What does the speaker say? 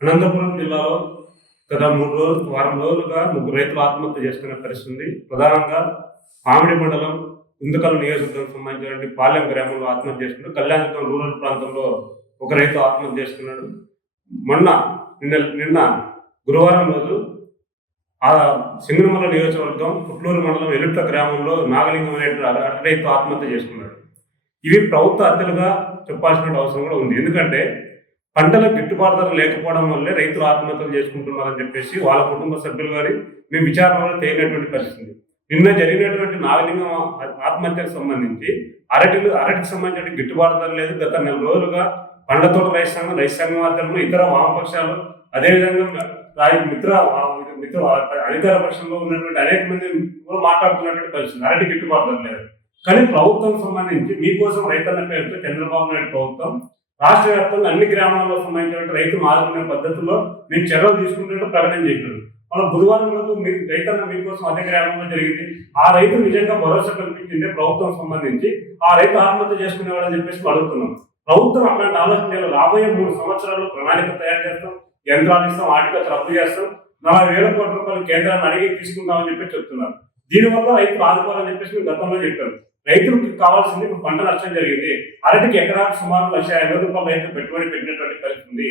అనంతపురం జిల్లాలో గత వారం రోజులుగా ముగ్గురు రైతులు ఆత్మహత్య చేసుకునే పరిస్థితి ఉంది. ప్రధానంగా మామిడి మండలం ఇందుకల్ నియోజకవర్గం సంబంధించిన పాలెం గ్రామంలో ఆత్మహత్య చేసుకున్నాడు. కళ్యాణదుర్గం రూరల్ ప్రాంతంలో ఒక రైతు ఆత్మహత్య చేసుకున్నాడు. నిన్న గురువారం రోజు ఆ సింగనమల నియోజకవర్గం పుట్లూరు మండలం ఎలుట్ల గ్రామంలో నాగలింగం అనే రైతు ఆత్మహత్య చేసుకున్నాడు. ఇవి ప్రభుత్వ హత్యలుగా చెప్పాల్సిన అవసరం కూడా ఉంది. ఎందుకంటే పంటల గిట్టుబాటు ధర లేకపోవడం వల్లే రైతులు ఆత్మహత్యలు చేసుకుంటున్నారని చెప్పేసి వాళ్ళ కుటుంబ సభ్యులు కానీ మేము విచారణలో తేలినటువంటి పరిస్థితి. నిన్న జరిగినటువంటి నాగలింగం ఆత్మహత్యకు సంబంధించి అరటికి సంబంధించిన గిట్టుబాటు ధర లేదు. గత 4 రోజులుగా పండ్లతోట రైతు సంఘం ఆధ్వర్యంలో ఇతర వామపక్షాలు అదేవిధంగా మిత్ర అధికార పక్షంలో ఉన్నటువంటి అనేక మంది కూడా మాట్లాడుతున్నటువంటి పరిస్థితి. అరటి గిట్టుబాటు ధర లేదు. కానీ ప్రభుత్వం సంబంధించి మీకోసం రైతన్న పేరుతో చంద్రబాబు నాయుడు ప్రభుత్వం రాష్ట్ర వ్యాప్తంగా అన్ని గ్రామాల్లో సంబంధించిన రైతులు ఆదుకునే పద్ధతుల్లో మేము చర్యలు తీసుకుంటున్నట్టు ప్రకటన చేసినారు. మన బుధవారం రోజు రైతన్న మీకోసం అదే గ్రామంలో జరిగింది. ఆ రైతు నిజంగా భరోసా కల్పించింది ప్రభుత్వం సంబంధించి ఆ రైతు ఆత్మహత్య చేసుకునేవాడని చెప్పేసి అడుగుతున్నాం. ప్రభుత్వం అట్లాంటి ఆలోచన రాబోయే 3 సంవత్సరాలు ప్రణాళిక తయారు చేస్తాం, యంత్రాలు ఇస్తాం, ఆర్టికల్స్ రద్దు చేస్తాం, 40,000 కోట్ల రూపాయలు కేంద్రాన్ని అడిగి తీసుకుంటామని చెప్పి చెప్తున్నారు. దీనివల్ల రైతులు ఆదుకోవాలని చెప్పేసి మేము గతంలో చెప్పారు. రైతులకు కావాల్సింది పంట నష్టం జరిగింది. అరటికి ఎకరాకు సుమారు 1,50,000 రూపాయలు రైతు పెట్టుబడి పెట్టినటువంటి పరిస్థితి ఉంది.